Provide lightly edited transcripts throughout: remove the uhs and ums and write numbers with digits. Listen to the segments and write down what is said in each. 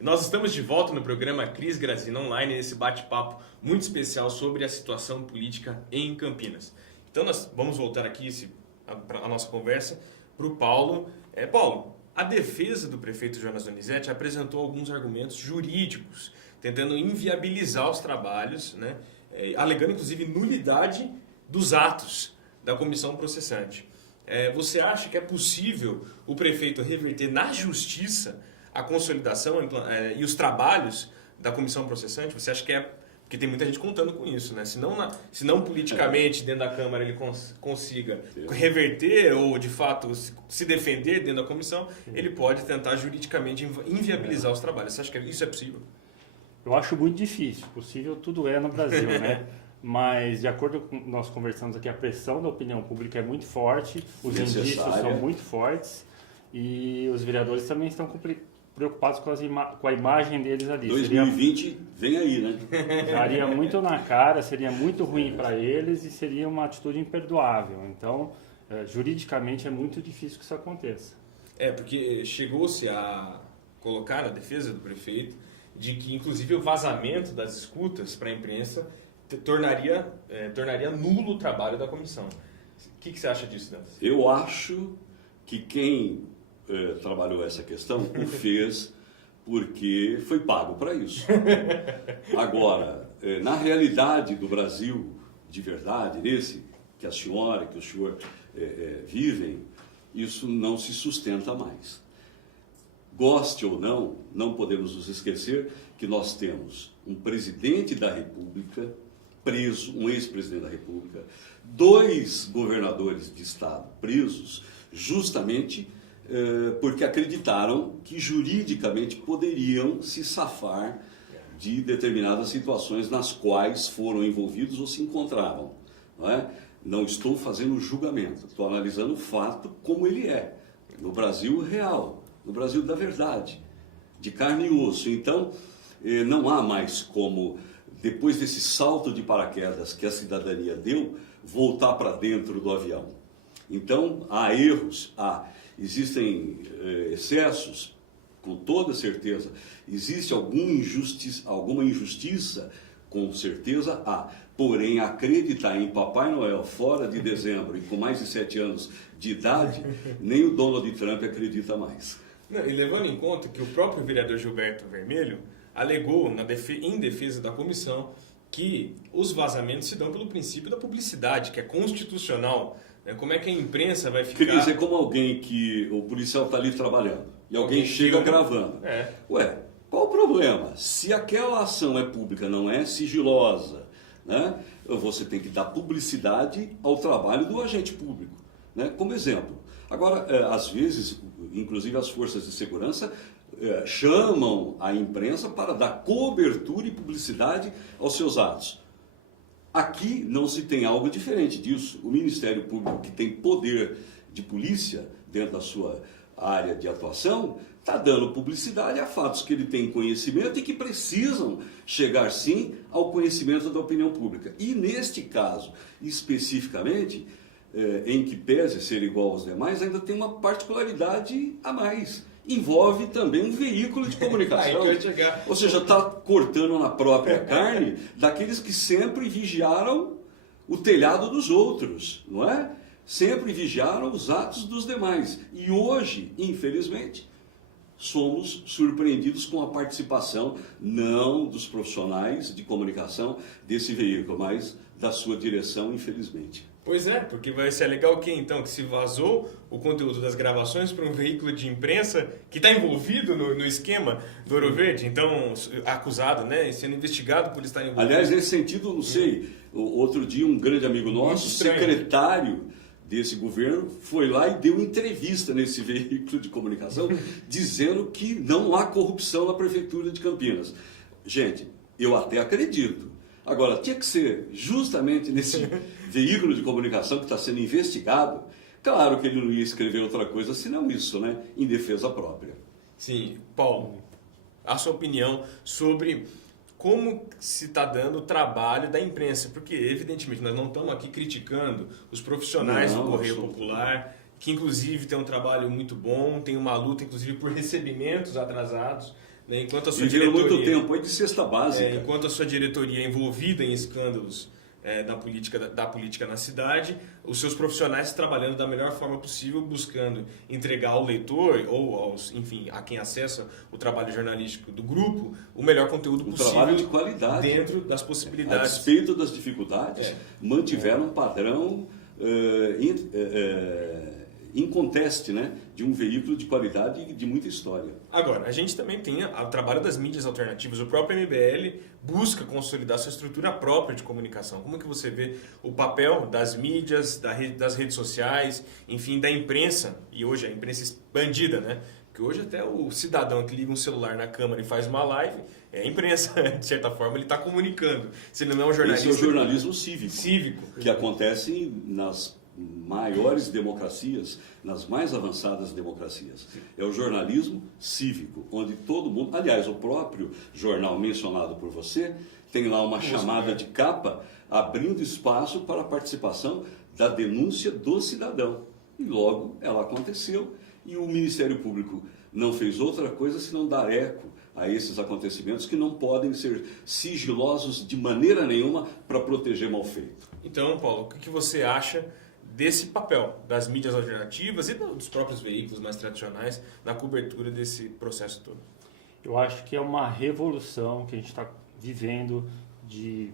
Nós estamos de volta no programa Cris Grazina Online, nesse bate-papo muito especial sobre a situação política em Campinas. Então nós vamos voltar aqui a nossa conversa para o Paulo. Paulo, a defesa do prefeito Jonas Donizete apresentou alguns argumentos jurídicos, tentando inviabilizar os trabalhos, né, alegando inclusive nulidade dos atos da comissão processante. Você acha que é possível o prefeito reverter na justiça a consolidação e os trabalhos da comissão processante? Você acha que porque tem muita gente contando com isso, né? Se não politicamente dentro da Câmara ele consiga reverter ou de fato se defender dentro da comissão, ele pode tentar juridicamente inviabilizar os trabalhos. Você acha que isso é possível? Eu acho muito difícil. Possível tudo é no Brasil, né? Mas, de acordo com nós conversamos aqui, a pressão da opinião pública é muito forte, os indícios são muito fortes e os vereadores também estão preocupados com a imagem deles ali. 2020 vem aí, né? Daria muito na cara, seria muito ruim para eles e seria uma atitude imperdoável. Então, juridicamente é muito difícil que isso aconteça. Porque chegou-se a colocar na defesa do prefeito de que, inclusive, o vazamento das escutas para a imprensa tornaria nulo o trabalho da comissão. O que você acha disso, Dantas? Eu acho que quem trabalhou essa questão o fez porque foi pago para isso. Agora, na realidade do Brasil, de verdade, nesse que a senhora, que o senhor vivem, isso não se sustenta mais. Goste ou não, não podemos nos esquecer que nós temos um presidente da República preso, um ex-presidente da República, 2 governadores de estado presos, justamente porque acreditaram que juridicamente poderiam se safar de determinadas situações nas quais foram envolvidos ou se encontravam. Não é? Não estou fazendo julgamento, estou analisando o fato como ele é, no Brasil real, no Brasil da verdade, de carne e osso. Então, não há mais como, depois desse salto de paraquedas que a cidadania deu, voltar para dentro do avião. Então, há erros, existem excessos, com toda certeza. Existe alguma injustiça, com certeza há. Porém, acreditar em Papai Noel fora de dezembro e com mais de 7 anos de idade, nem o Donald Trump acredita mais. E levando em conta que o próprio vereador Gilberto Vermelho alegou em defesa da comissão que os vazamentos se dão pelo princípio da publicidade, que é constitucional. Como é que a imprensa vai ficar... Quer dizer, como alguém que o policial está ali trabalhando e alguém chega gravando. Ué, qual o problema? Se aquela ação é pública, não é sigilosa, né? Você tem que dar publicidade ao trabalho do agente público, né? Como exemplo. Agora, às vezes, inclusive as forças de segurança chamam a imprensa para dar cobertura e publicidade aos seus atos. Aqui não se tem algo diferente disso. O Ministério Público, que tem poder de polícia dentro da sua área de atuação, está dando publicidade a fatos que ele tem conhecimento e que precisam chegar, sim, ao conhecimento da opinião pública. E neste caso, especificamente, em que pese ser igual aos demais, ainda tem uma particularidade a mais. Envolve também um veículo de comunicação. Ou seja, está cortando na própria carne daqueles que sempre vigiaram o telhado dos outros, não é? Sempre vigiaram os atos dos demais. E hoje, infelizmente, somos surpreendidos com a participação, não dos profissionais de comunicação desse veículo, mas da sua direção, infelizmente. Pois é, porque vai ser legal o quê, então? Que se vazou o conteúdo das gravações para um veículo de imprensa que está envolvido no esquema do Ouro Verde, então, acusado, né? Sendo investigado por estar envolvido. Aliás, nesse sentido, não sei, outro dia um grande amigo nosso, secretário desse governo, foi lá e deu entrevista nesse veículo de comunicação, dizendo que não há corrupção na Prefeitura de Campinas. Gente, eu até acredito. Agora, tinha que ser justamente nesse veículo de comunicação que está sendo investigado. Claro que ele não ia escrever outra coisa senão isso, né? Em defesa própria. Sim. Paulo, a sua opinião sobre como se está dando o trabalho da imprensa? Porque, evidentemente, nós não estamos aqui criticando os profissionais do Correio Popular, que inclusive tem um trabalho muito bom, tem uma luta, inclusive, por recebimentos atrasados. né? Enquanto a sua Viveram diretoria, muito tempo aí de cesta básica. enquanto a sua diretoria é envolvida em escândalos da política na cidade, os seus profissionais trabalhando da melhor forma possível, buscando entregar ao leitor ou enfim, a quem acessa o trabalho jornalístico do grupo, o melhor conteúdo possível, trabalho de qualidade, dentro das a possibilidades. despeito das dificuldades, mantiveram um padrão inconteste, né, de um veículo de qualidade e de muita história. Agora, a gente também tem o trabalho das mídias alternativas. O próprio MBL busca consolidar sua estrutura própria de comunicação. Como que você vê o papel das mídias, das redes sociais, enfim, da imprensa, e hoje a imprensa expandida, né? Porque hoje até o cidadão que liga um celular na câmera e faz uma live, é a imprensa, de certa forma, ele está comunicando. Se ele não é um jornalista... Esse é o jornalismo cívico. Cívico. Que acontece nas maiores democracias, nas mais avançadas democracias. É o jornalismo cívico, onde todo mundo... Aliás, o próprio jornal mencionado por você tem lá uma chamada de capa abrindo espaço para a participação da denúncia do cidadão. E logo ela aconteceu e o Ministério Público não fez outra coisa senão dar eco a esses acontecimentos que não podem ser sigilosos de maneira nenhuma para proteger mal feito. Então, Paulo, o que você acha desse papel das mídias alternativas e dos próprios veículos mais tradicionais na cobertura desse processo todo? Eu acho que é uma revolução que a gente está vivendo de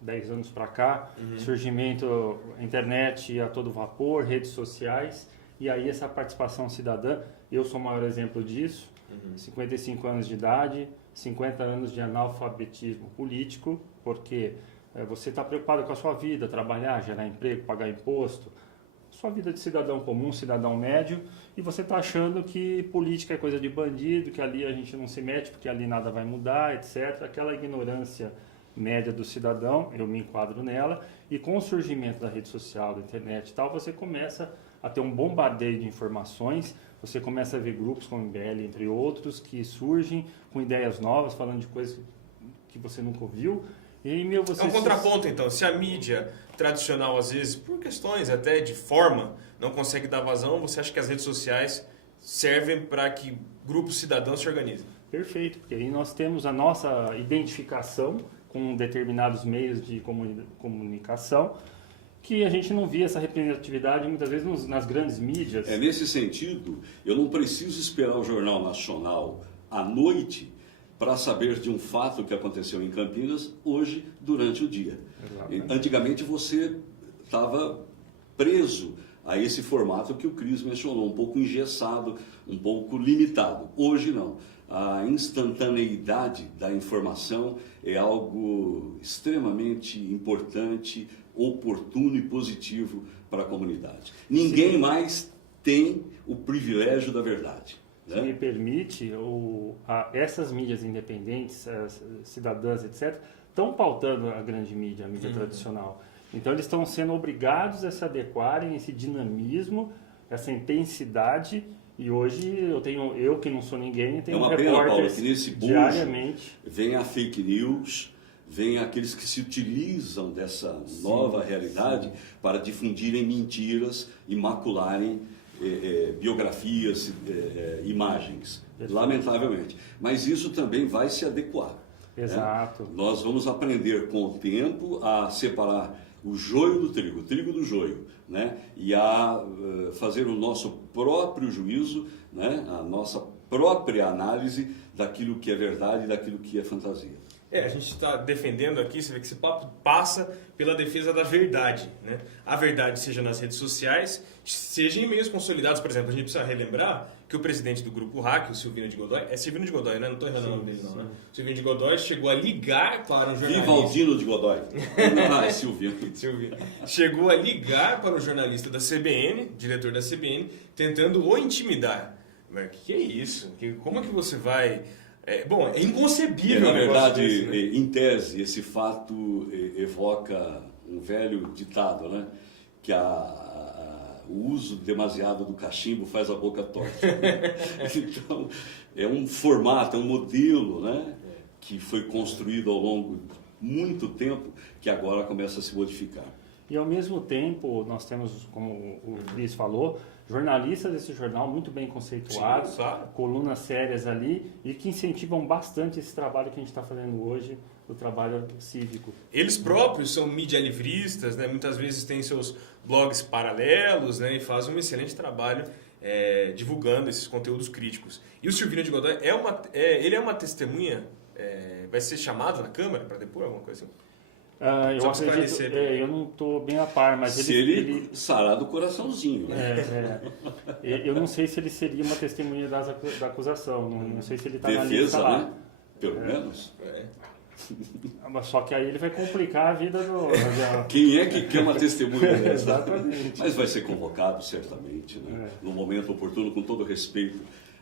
10 anos para cá, surgimento internet a todo vapor, redes sociais, e aí essa participação cidadã. Eu sou o maior exemplo disso, 55 anos de idade, 50 anos de analfabetismo político, porque você está preocupado com a sua vida, trabalhar, gerar emprego, pagar imposto, sua vida de cidadão comum, cidadão médio, e você está achando que política é coisa de bandido, que ali a gente não se mete porque ali nada vai mudar, etc. Aquela ignorância média do cidadão, eu me enquadro nela, e com o surgimento da rede social, da internet e tal, você começa a ter um bombardeio de informações, você começa a ver grupos como o MBL, entre outros, que surgem com ideias novas, falando de coisas que você nunca ouviu. E aí, você é um contraponto, então. Se a mídia tradicional, às vezes, por questões até de forma, não consegue dar vazão, você acha que as redes sociais servem para que grupos cidadãos se organizem? Perfeito, porque aí nós temos a nossa identificação com determinados meios de comunicação, que a gente não via essa representatividade muitas vezes nas grandes mídias. Nesse sentido, eu não preciso esperar o Jornal Nacional à noite para saber de um fato que aconteceu em Campinas hoje durante o dia. Exatamente. Antigamente você estava preso a esse formato que o Cris mencionou, um pouco engessado, um pouco limitado. Hoje não. A instantaneidade da informação é algo extremamente importante, oportuno e positivo para a comunidade. Ninguém mais tem o privilégio da verdade. Se me permite, essas mídias independentes, cidadãs, etc., estão pautando a grande mídia, a mídia tradicional. Então, eles estão sendo obrigados a se adequarem a esse dinamismo, essa intensidade. E hoje, eu que não sou ninguém, tenho repórteres que nesse diariamente. Vem a fake news, vem aqueles que se utilizam dessa nova realidade para difundirem mentiras e macularem biografias, imagens, lamentavelmente. Mas isso também vai se adequar. Exato. Né? Nós vamos aprender com o tempo a separar o joio do trigo, o trigo do joio, né? E a fazer o nosso próprio juízo, né? A nossa própria análise daquilo que é verdade e daquilo que é fantasia. A gente está defendendo aqui, você vê que esse papo passa pela defesa da verdade, né? A verdade seja nas redes sociais, seja em meios consolidados. Por exemplo, a gente precisa relembrar que o presidente do Grupo Hack, o Silvino de Godoy, é Silvino de Godoy, né? Não estou errando o nome dele não, né? Silvino de Godoy chegou a ligar para um jornalista... Vivaldino de Godoy. Não, é Silvino. Silvino. Chegou a ligar para o jornalista da CBN, diretor da CBN, tentando o intimidar. Mas o que é isso? Como é que você vai... É inconcebível. Na verdade, desse, né? Em tese, esse fato evoca um velho ditado, né? Que o uso demasiado do cachimbo faz a boca torta. Então, é um formato, é um modelo, né? Que foi construído ao longo de muito tempo, que agora começa a se modificar. E ao mesmo tempo, nós temos, como o Cris falou, jornalistas desse jornal muito bem conceituados, Sim, claro. colunas sérias ali e que incentivam bastante esse trabalho que a gente está fazendo hoje, o trabalho cívico. Eles próprios são mídia livristas, né? Muitas vezes têm seus blogs paralelos, né? E fazem um excelente trabalho divulgando esses conteúdos críticos. E o Silvino de Godoy ele é uma testemunha, vai ser chamado na Câmara para depor, alguma coisa assim? Eu acredito, eu não estou bem a par, mas se ele sarar do coraçãozinho. Né? Eu não sei se ele seria uma testemunha da acusação, não sei se ele está na lista defesa, lá. né? Pelo menos. Só que aí ele vai complicar a vida do... Quem é que quer uma testemunha dessa? Exatamente. Mas vai ser convocado, certamente, né? No momento oportuno, com todo respeito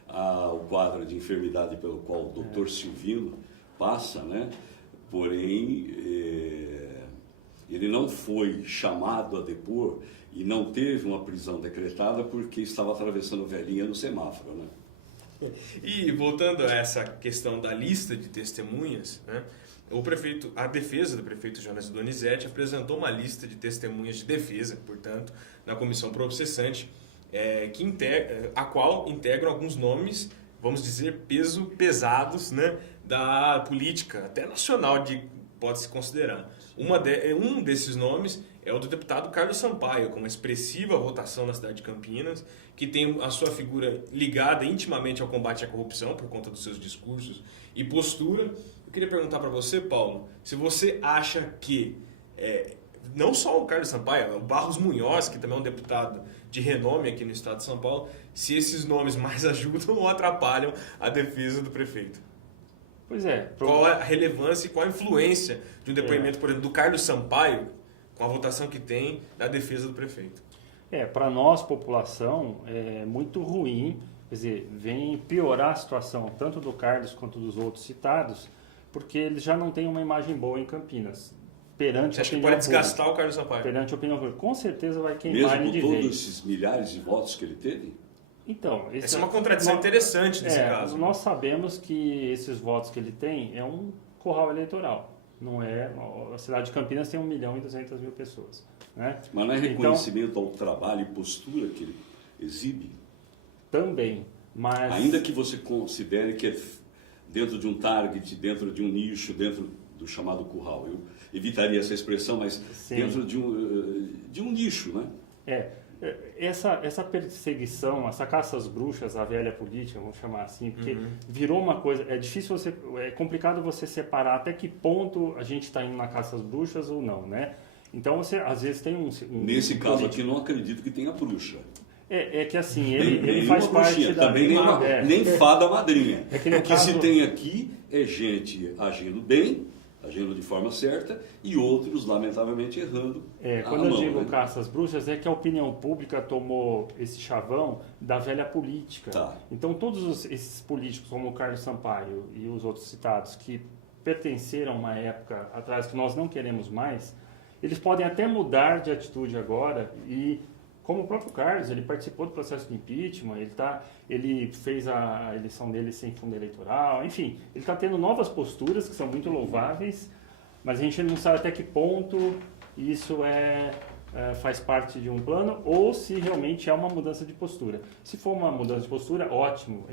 ao quadro de enfermidade pelo qual o doutor Silvino passa, né? Porém, ele não foi chamado a depor e não teve uma prisão decretada porque estava atravessando velhinha no semáforo, né? E voltando a essa questão da lista de testemunhas, né? A defesa do prefeito Jonas Donizete apresentou uma lista de testemunhas de defesa, portanto, na comissão processante, a qual integram alguns nomes, vamos dizer, pesados, né, da política, até nacional, pode-se considerar. Um desses nomes é o do deputado Carlos Sampaio, com uma expressiva votação na cidade de Campinas, que tem a sua figura ligada intimamente ao combate à corrupção, por conta dos seus discursos e postura. Eu queria perguntar para você, Paulo, se você acha que, não só o Carlos Sampaio, o Barros Munhoz, que também é um deputado de renome aqui no estado de São Paulo, se esses nomes mais ajudam ou atrapalham a defesa do prefeito. Pois é. Qual a relevância e qual a influência de um depoimento, por exemplo, do Carlos Sampaio, com a votação que tem, na defesa do prefeito? Para nós, população, é muito ruim, quer dizer, vem piorar a situação, tanto do Carlos quanto dos outros citados, porque eles já não têm uma imagem boa em Campinas. Você acha que pode desgastar o Carlos Sampaio? Perante a opinião pública. Com certeza vai queimar ele de vez. Mesmo com todos esses milhares de votos que ele teve? Então, essa é uma contradição interessante nesse caso. Nós sabemos que esses votos que ele tem é um curral eleitoral. Não é, a cidade de Campinas tem 1.200.000 pessoas. Né? Mas não é reconhecimento ao trabalho e postura que ele exibe? Também, mas... Ainda que você considere que é dentro de um target, dentro de um nicho, dentro do chamado curral. Eu evitaria essa expressão, mas sim, dentro de um nicho, né? Essa perseguição, essa caça às bruxas, a velha política, vamos chamar assim, porque virou uma coisa, é complicado você separar até que ponto a gente está indo na caça às bruxas ou não, né? Então você às vezes tem Nesse caso aqui não acredito que tenha bruxa. É que assim, ele faz parte da... Também nem fada madrinha. Que caso... se tem aqui é gente agindo bem, agindo de forma certa, e outros, lamentavelmente, errando. Quando eu digo caça às bruxas, é que a opinião pública tomou esse chavão da velha política. Tá. Então, todos esses políticos, como o Carlos Sampaio e os outros citados, que pertenceram a uma época atrás que nós não queremos mais, eles podem até mudar de atitude agora e... Como o próprio Carlos, ele participou do processo de impeachment, ele fez a eleição dele sem fundo eleitoral, enfim, ele está tendo novas posturas que são muito louváveis, mas a gente não sabe até que ponto isso faz parte de um plano ou se realmente é uma mudança de postura. Se for uma mudança de postura, ótimo.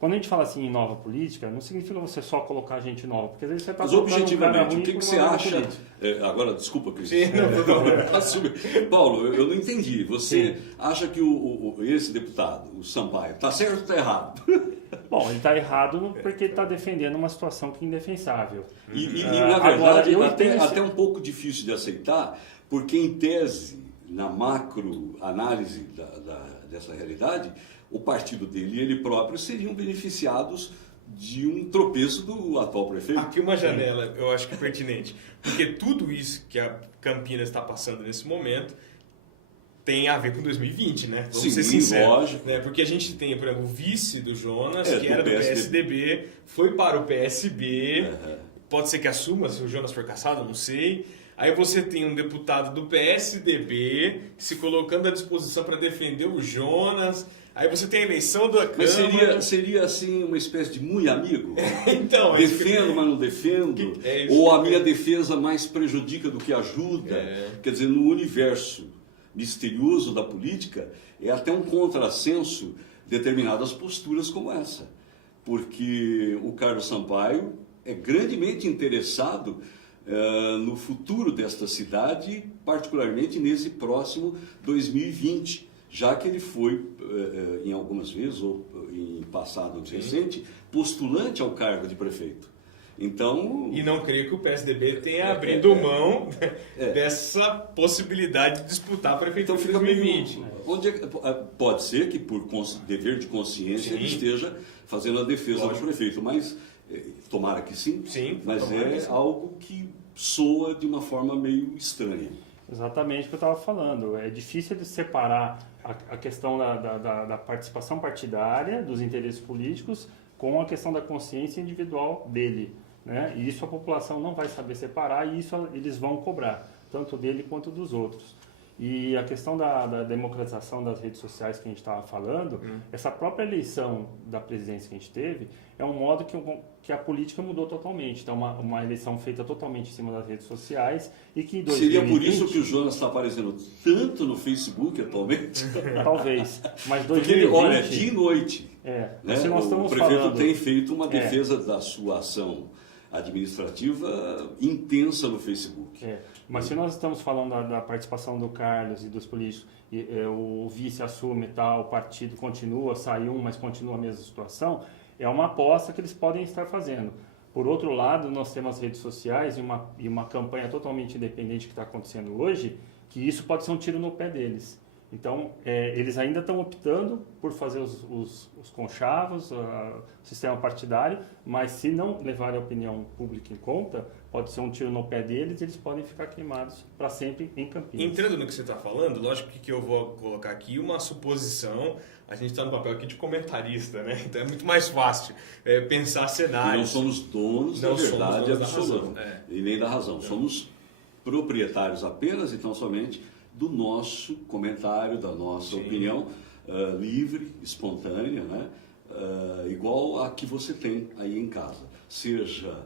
Quando a gente fala assim em nova política, não significa você só colocar gente nova, porque às vezes você está colocando objetivamente, o que você acha... agora, desculpa, Cris. Paulo, eu não entendi. Você acha que esse deputado, o Sampaio, está certo ou está errado? Bom, ele está errado porque ele está defendendo uma situação que é indefensável. E na verdade, até um pouco difícil de aceitar, porque em tese, na macro análise dessa realidade, o partido dele e ele próprio seriam beneficiados de um tropeço do atual prefeito. Aqui uma janela, eu acho que é pertinente, porque tudo isso que a Campinas está passando nesse momento tem a ver com 2020, né? Vamos ser sinceros. Lógico. Né? Porque a gente tem, por exemplo, o vice do Jonas, que era do PSDB, foi para o PSB, pode ser que assuma se o Jonas for cassado, não sei, Aí você tem um deputado do PSDB se colocando à disposição para defender o Jonas. Aí você tem a eleição da Mas Câmara. seria assim uma espécie de muito amigo? Então, Defendo, mas não defendo? Ou a minha defesa mais prejudica do que ajuda? Quer dizer, no universo misterioso da política, é até um contrassenso determinadas posturas como essa. Porque o Carlos Sampaio é grandemente interessado no futuro desta cidade, particularmente nesse próximo 2020. Já que ele foi, em algumas vezes, ou em passado recente, postulante ao cargo de prefeito. Então... E não creio que o PSDB tenha abrido mão dessa possibilidade de disputar a prefeitura em 2020. Pode ser que, por dever de consciência, ele esteja fazendo a defesa do prefeito, mas tomara que sim, mas algo que soa de uma forma meio estranha. Exatamente o que eu estava falando. É difícil de separar a questão da participação partidária, dos interesses políticos, com a questão da consciência individual dele. Né? E isso a população não vai saber separar e isso eles vão cobrar, tanto dele quanto dos outros. E a questão da democratização das redes sociais que a gente estava falando, essa própria eleição da presidência que a gente teve, é um modo que a política mudou totalmente. Então, uma eleição feita totalmente em cima das redes sociais e que em 2020... Seria por isso que o Jonas está aparecendo tanto no Facebook atualmente? Talvez, mas 2020... Porque ele olha dia e noite. Né? Se nós estamos o prefeito falando... tem feito uma defesa da sua ação administrativa intensa no Facebook. Mas se nós estamos falando da participação do Carlos e dos políticos, o vice assume e tal, o partido continua, sai mas continua a mesma situação, é uma aposta que eles podem estar fazendo. Por outro lado, nós temos as redes sociais e uma campanha totalmente independente que está acontecendo hoje, que isso pode ser um tiro no pé deles. Então, eles ainda estão optando por fazer os conchavos, o sistema partidário, mas se não levarem a opinião pública em conta, pode ser um tiro no pé deles e eles podem ficar queimados para sempre em Campinas. Entrando no que você está falando, lógico que eu vou colocar aqui uma suposição. A gente está no papel aqui de comentarista, né? Então é muito mais fácil pensar cenários. E não somos donos da verdade absoluta e nem da razão. Somos proprietários apenas, então, somente do nosso comentário, da nossa opinião livre, espontânea, né? Igual a que você tem aí em casa, seja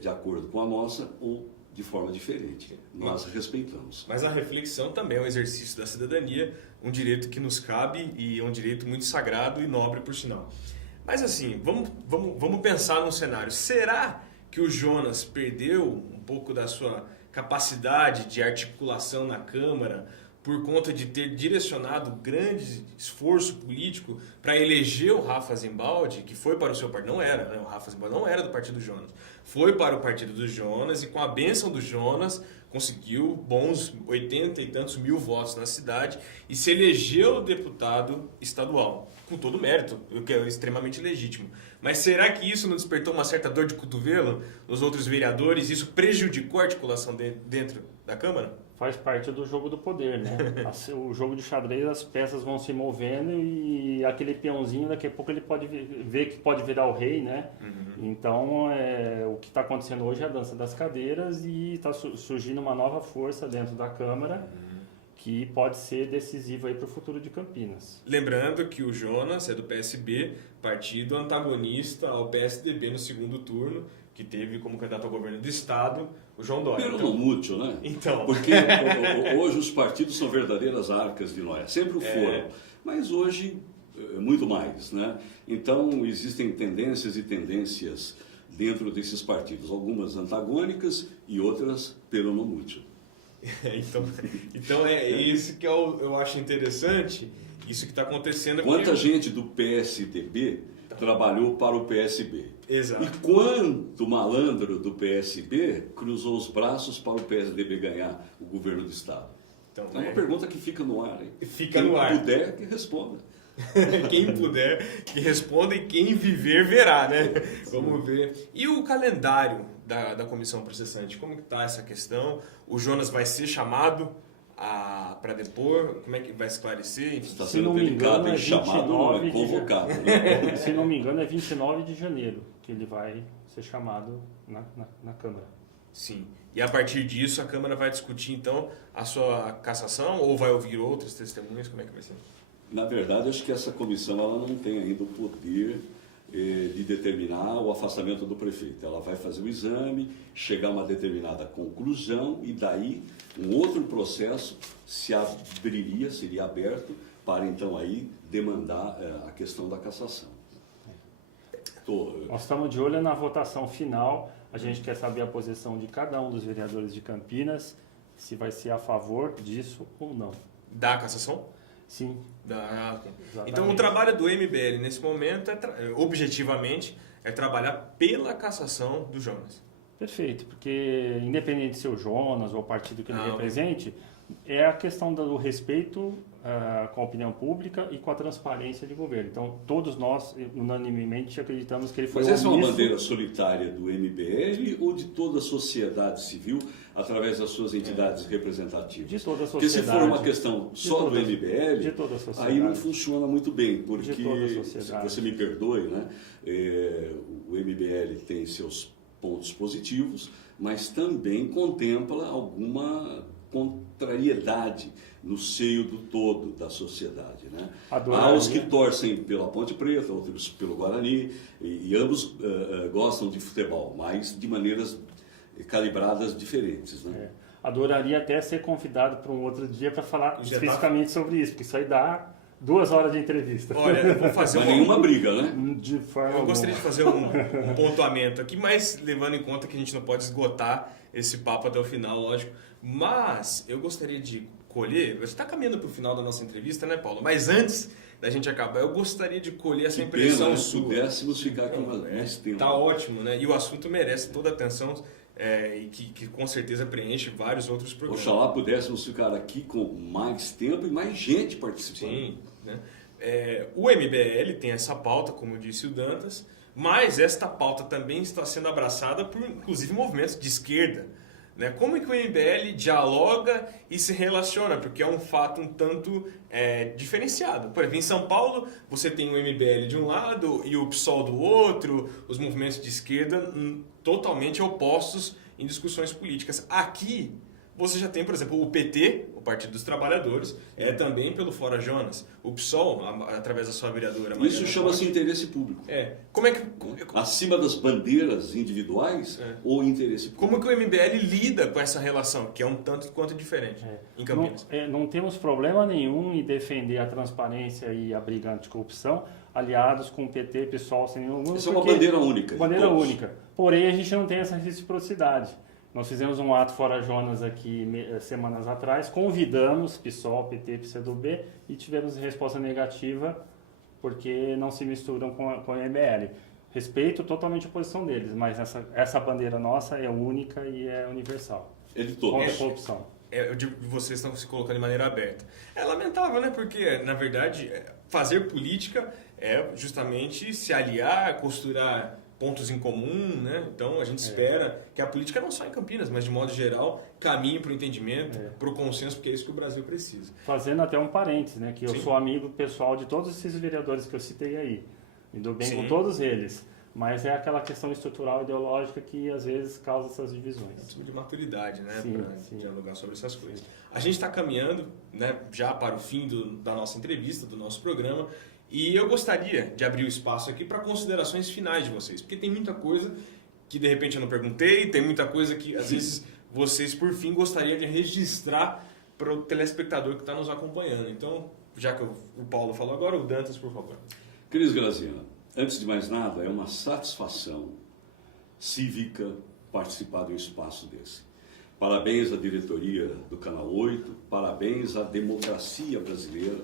de acordo com a nossa ou de forma diferente. Nós respeitamos. Mas a reflexão também é um exercício da cidadania, um direito que nos cabe e é um direito muito sagrado e nobre, por sinal. Mas assim, vamos pensar num cenário. Será que o Jonas perdeu um pouco da sua capacidade de articulação na Câmara por conta de ter direcionado grande esforço político para eleger o Rafa Zimbaldi, que foi para o seu partido, não era, né? O Rafa Zimbaldi não era do partido do Jonas, foi para o partido do Jonas e com a bênção do Jonas conseguiu bons 80 e tantos mil votos na cidade e se elegeu deputado estadual, com todo o mérito, o que é extremamente legítimo. Mas será que isso não despertou uma certa dor de cotovelo nos outros vereadores? Isso prejudicou a articulação dentro da Câmara? Faz parte do jogo do poder, né? O jogo de xadrez, as peças vão se movendo e aquele peãozinho, daqui a pouco ele pode ver que pode virar o rei, né? Então, o que está acontecendo hoje é a dança das cadeiras e está surgindo uma nova força dentro da Câmara que pode ser decisiva aí para o futuro de Campinas. Lembrando que o Jonas é do PSB, partido antagonista ao PSDB no segundo turno, que teve como candidato ao governo do Estado o João Dória. Pero não mútil, né? Então. Porque hoje os partidos são verdadeiras arcas de Noé. Sempre o foram. Mas hoje, muito mais, né? Então, existem tendências e tendências dentro desses partidos. Algumas antagônicas e outras pero não mútil. Então é isso que eu acho interessante, isso que está acontecendo. Quanta gente do PSDB trabalhou para o PSB. Exato. E quanto malandro do PSB cruzou os braços para o PSDB ganhar o governo do Estado? Então, é uma pergunta que fica no ar. Hein? Fica no ar. Quem puder, que responda. Quem puder, que responda e quem viver, verá, né? Vamos ver. E o calendário da comissão processante, como que está essa questão? O Jonas vai ser chamado para depor? Como é que vai esclarecer? Está sendo delicado em chamado, não é convocado. Né? Se não me engano, é 29 de janeiro que ele vai ser chamado na Câmara. Sim. E a partir disso a Câmara vai discutir então a sua cassação ou vai ouvir outras testemunhas? Como é que vai ser? Na verdade, acho que essa comissão ela não tem ainda o poder de determinar o afastamento do prefeito. Ela vai fazer o exame, chegar a uma determinada conclusão e daí um outro processo seria aberto para então aí demandar a questão da cassação. Nós estamos de olho na votação final. A gente quer saber a posição de cada um dos vereadores de Campinas, se vai ser a favor disso ou não. Da cassação? Sim. Então o trabalho do MBL nesse momento, objetivamente, é trabalhar pela cassação do Jonas. Perfeito, porque independente de ser o Jonas ou o partido que ele represente, é a questão do respeito com a opinião pública e com a transparência de governo. Então, todos nós, unanimemente, acreditamos que ele foi Mas essa é uma bandeira solitária do MBL ou de toda a sociedade civil, através das suas entidades representativas? De toda a sociedade. Porque se for uma questão só do MBL, aí não funciona muito bem, porque, se você me perdoe, né, o MBL tem seus pontos positivos, mas também contempla alguma contrariedade no seio do todo da sociedade, né? Há os que torcem pela Ponte Preta, outros pelo Guarani, e ambos gostam de futebol, mas de maneiras calibradas diferentes, né? Adoraria até ser convidado para um outro dia para falar especificamente sobre isso, porque isso aí dá 2 horas de entrevista. Olha, eu vou fazer nenhuma briga, né? De forma eu gostaria de fazer um pontuamento aqui, mas levando em conta que a gente não pode esgotar esse papo até o final, lógico. Mas eu gostaria de colher, você está caminhando para o final da nossa entrevista, né, Paulo? Mas antes da gente acabar, eu gostaria de colher essa impressão sua. Se pudéssemos ficar aqui mais tempo. Tá ótimo, né? E o assunto merece toda a atenção e que com certeza preenche vários outros programas. Oxalá pudéssemos ficar aqui com mais tempo e mais gente participando. Sim, né? O MBL tem essa pauta, como disse o Dantas, mas esta pauta também está sendo abraçada por, inclusive, movimentos de esquerda. Né? Como é que o MBL dialoga e se relaciona? Porque é um fato um tanto diferenciado. Por exemplo, em São Paulo, você tem o MBL de um lado e o PSOL do outro, os movimentos de esquerda totalmente opostos em discussões políticas. Aqui, você já tem, por exemplo, o PT, o Partido dos Trabalhadores, também pelo Fora Jonas. O PSOL, através da sua vereadora... Isso chama-se interesse público. Como é que... Acima das bandeiras individuais ou interesse público. Como que o MBL lida com essa relação, que é um tanto quanto diferente em Campinas? Não temos problema nenhum em defender a transparência e a briga anticorrupção, aliados com o PT, PSOL, sem nenhum... Isso é uma bandeira única. Bandeira única. Porém, a gente não tem essa reciprocidade. Nós fizemos um ato Fora Jonas aqui semanas atrás, convidamos PSOL, PT, PCdoB e tivemos resposta negativa porque não se misturam com o MBL. Respeito totalmente a posição deles, mas essa bandeira nossa é única e é universal. É de todos. Contra a corrupção. Vocês estão se colocando de maneira aberta. É lamentável, né? Porque, na verdade, fazer política é justamente se aliar, costurar pontos em comum, né? Então a gente espera que a política não só em Campinas, mas de modo geral caminhe para o entendimento, para o consenso, porque é isso que o Brasil precisa. Fazendo até um parênteses, né? Que eu sou amigo pessoal de todos esses vereadores que eu citei aí. Me dou bem com todos eles. Mas é aquela questão estrutural ideológica que às vezes causa essas divisões. É um tipo de maturidade, né? Para dialogar sobre essas coisas. A gente está caminhando, né, já para o fim da nossa entrevista, do nosso programa. E eu gostaria de abrir o espaço aqui para considerações finais de vocês, porque tem muita coisa que de repente eu não perguntei, tem muita coisa que às vezes vocês por fim gostariam de registrar para o telespectador que está nos acompanhando. Então, já que o Paulo falou agora, o Dantas, por favor. Cris Graziano, antes de mais nada, é uma satisfação cívica participar de um espaço desse. Parabéns à diretoria do Canal 8, parabéns à democracia brasileira,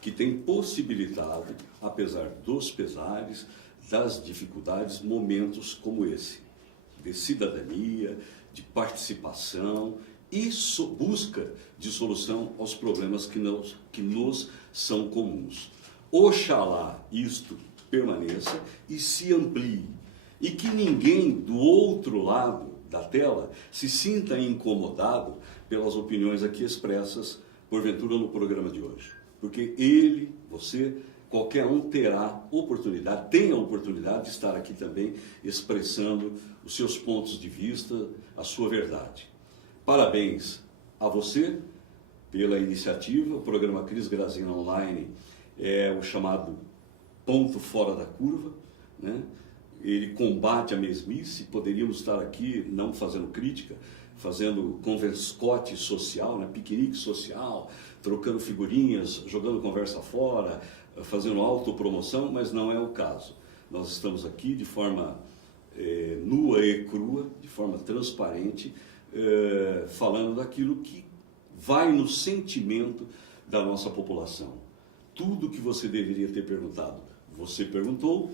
que tem possibilitado, apesar dos pesares, das dificuldades, momentos como esse, de cidadania, de participação e busca de solução aos problemas que nos são comuns. Oxalá isto permaneça e se amplie, e que ninguém do outro lado da tela se sinta incomodado pelas opiniões aqui expressas, porventura, no programa de hoje. Porque você qualquer um tem a oportunidade de estar aqui também expressando os seus pontos de vista, a sua verdade. Parabéns a você pela iniciativa. O programa Cris Grazina Online é o chamado ponto fora da curva, né? Ele combate a mesmice. Poderíamos estar aqui não fazendo crítica, fazendo converscote social, né? Piquenique social, trocando figurinhas, jogando conversa fora, fazendo autopromoção, mas não é o caso. Nós estamos aqui de forma nua e crua, de forma transparente, falando daquilo que vai no sentimento da nossa população. Tudo que você deveria ter perguntado, você perguntou,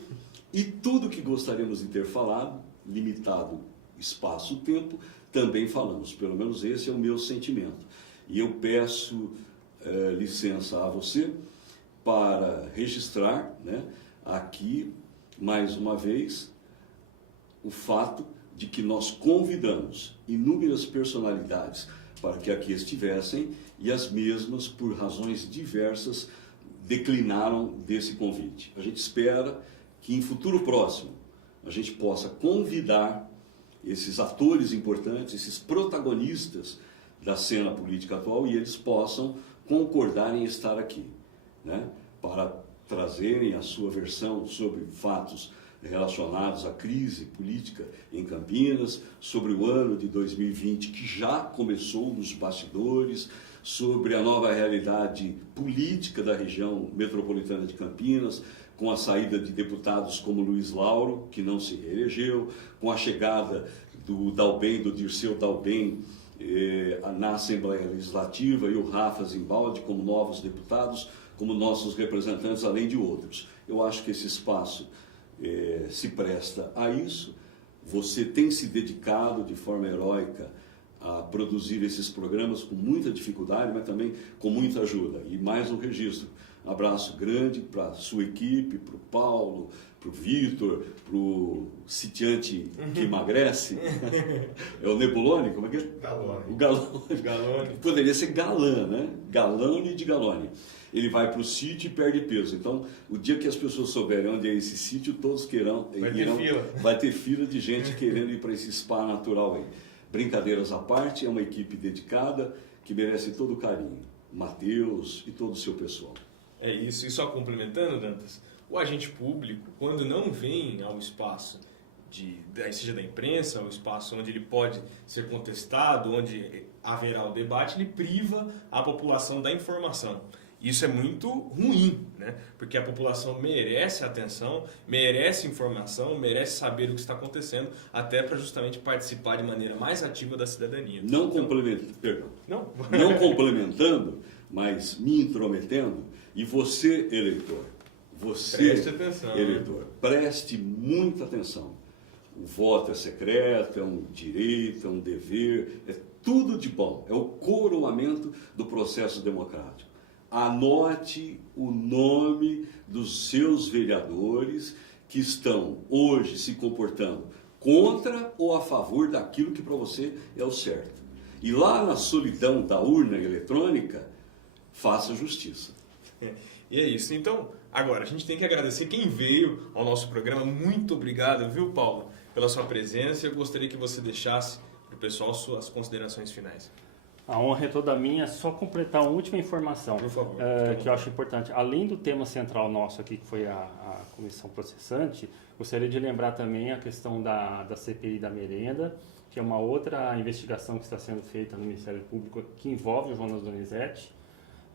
e tudo que gostaríamos de ter falado, limitado espaço-tempo, também falamos. Pelo menos esse é o meu sentimento. E eu peço licença a você para registrar, né, aqui, mais uma vez, o fato de que nós convidamos inúmeras personalidades para que aqui estivessem, e as mesmas, por razões diversas, declinaram desse convite. A gente espera que em futuro próximo a gente possa convidar esses atores importantes, esses protagonistas da cena política atual, e eles possam concordar em estar aqui, né, para trazerem a sua versão sobre fatos relacionados à crise política em Campinas, sobre o ano de 2020 que já começou nos bastidores, sobre a nova realidade política da região metropolitana de Campinas, com a saída de deputados como Luiz Lauro, que não se reelegeu, com a chegada do Dirceu Dalben na Assembleia Legislativa, e o Rafa Zimbaldi como novos deputados, como nossos representantes, além de outros. Eu acho que esse espaço se presta a isso. Você tem se dedicado de forma heróica a produzir esses programas com muita dificuldade, mas também com muita ajuda. E mais um registro. Um abraço grande para a sua equipe, para o Paulo, para o Vitor, para o sitiante que emagrece. É o Nebuloni? Como é que é? Galone. O Galone. Poderia ser Galã, né? Galone de Galone. Ele vai para o sítio e perde peso. Então, o dia que as pessoas souberem onde é esse sítio, todos vai ter fila de gente querendo ir para esse spa natural aí. Brincadeiras à parte, é uma equipe dedicada que merece todo o carinho. Matheus e todo o seu pessoal. É isso. E só complementando, Dantas, o agente público, quando não vem ao espaço, seja da imprensa, ao espaço onde ele pode ser contestado, onde haverá o debate, ele priva a população da informação. Isso é muito ruim, né? Porque a população merece atenção, merece informação, merece saber o que está acontecendo, até para justamente participar de maneira mais ativa da cidadania. Não complementando, mas me intrometendo, e você, eleitor, preste muita atenção. O voto é secreto, é um direito, é um dever, é tudo de bom, é o coroamento do processo democrático. Anote o nome dos seus vereadores que estão hoje se comportando contra ou a favor daquilo que para você é o certo. E lá na solidão da urna eletrônica, faça justiça. E é isso. Então, agora, a gente tem que agradecer quem veio ao nosso programa. Muito obrigado, viu, Paulo, pela sua presença. Eu gostaria que você deixasse para o pessoal suas considerações finais. A honra é toda minha. Só completar uma última informação, por favor, que eu acho importante. Além do tema central nosso aqui, que foi a comissão processante, gostaria de lembrar também a questão da CPI da merenda, que é uma outra investigação que está sendo feita no Ministério Público, que envolve o Jonas Donizete,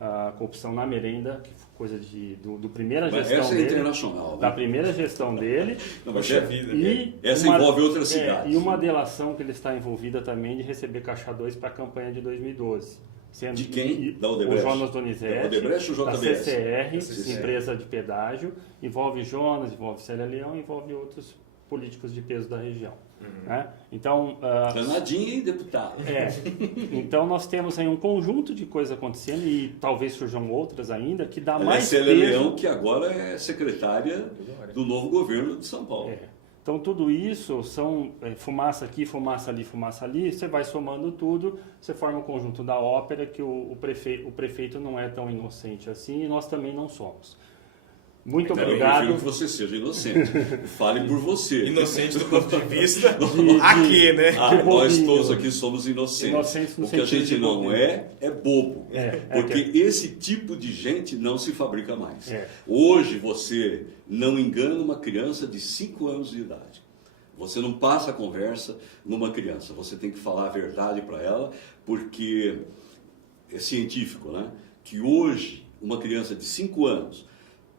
a corrupção na merenda, que foi coisa do primeira gestão essa dele. É internacional, né? Da primeira gestão dele. Não, mas essa envolve outras cidades. E uma delação que ele está envolvida também de receber caixa 2 para a campanha de 2012. De quem? Da Odebrecht? O Jonas Donizete, da Odebrecht ou da JBS? CCR, empresa de pedágio. Envolve Jonas, envolve Célia Leão, envolve outros políticos de peso da região. Né? Então, danadinho, hein, deputado? Então nós temos aí um conjunto de coisas acontecendo, e talvez surjam outras ainda, que dá mais Célia peso. Leão, que agora é secretária do novo governo de São Paulo. Então tudo isso são fumaça aqui, fumaça ali, você vai somando tudo, você forma um conjunto da ópera que o prefeito não é tão inocente assim, e nós também não somos. Muito Eu obrigado. prefiro que você seja inocente. Fale por você. Inocente do ponto de vista aqui, né? Nós todos aqui somos inocentes. No O que a gente não é bobo. Porque que... esse tipo de gente não se fabrica mais. É. Hoje você não engana uma criança de 5 anos de idade. Você não passa a conversa numa criança. Você tem que falar a verdade para ela, porque é científico, né? Que hoje uma criança de 5 anos,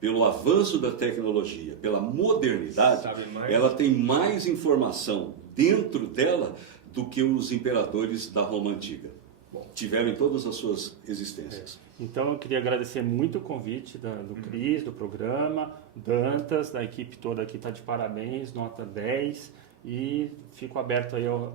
pelo avanço da tecnologia, pela modernidade, ela tem mais informação dentro dela do que os imperadores da Roma Antiga tiveram em todas as suas existências. Então eu queria agradecer muito o convite do Cris, do programa, Dantas, da equipe toda aqui está de parabéns, nota 10, e fico aberto aí aos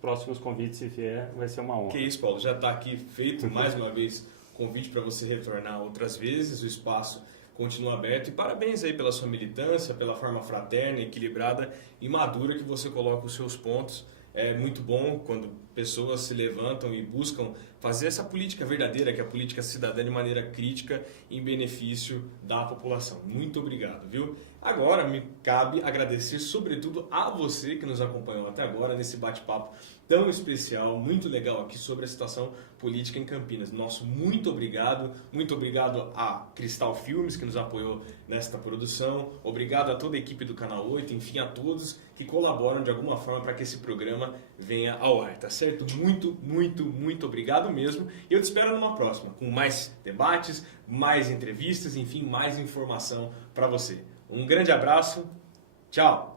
próximos convites, se vier, vai ser uma honra. Que isso, Paulo, já está aqui feito mais uma vez convite para você retornar outras vezes, o espaço continua aberto, e parabéns aí pela sua militância, pela forma fraterna, equilibrada e madura que você coloca os seus pontos. É muito bom quando pessoas se levantam e buscam fazer essa política verdadeira, que é a política cidadã, de maneira crítica, em benefício da população. Muito obrigado, viu? Agora me cabe agradecer sobretudo a você que nos acompanhou até agora nesse bate-papo tão especial, muito legal aqui sobre a situação política em Campinas. Nosso muito obrigado a Cristal Filmes que nos apoiou nesta produção, obrigado a toda a equipe do Canal 8, enfim, a todos que colaboram de alguma forma para que esse programa venha ao ar, tá certo? Muito obrigado mesmo, e eu te espero numa próxima, com mais debates, mais entrevistas, enfim, mais informação para você. Um grande abraço, tchau!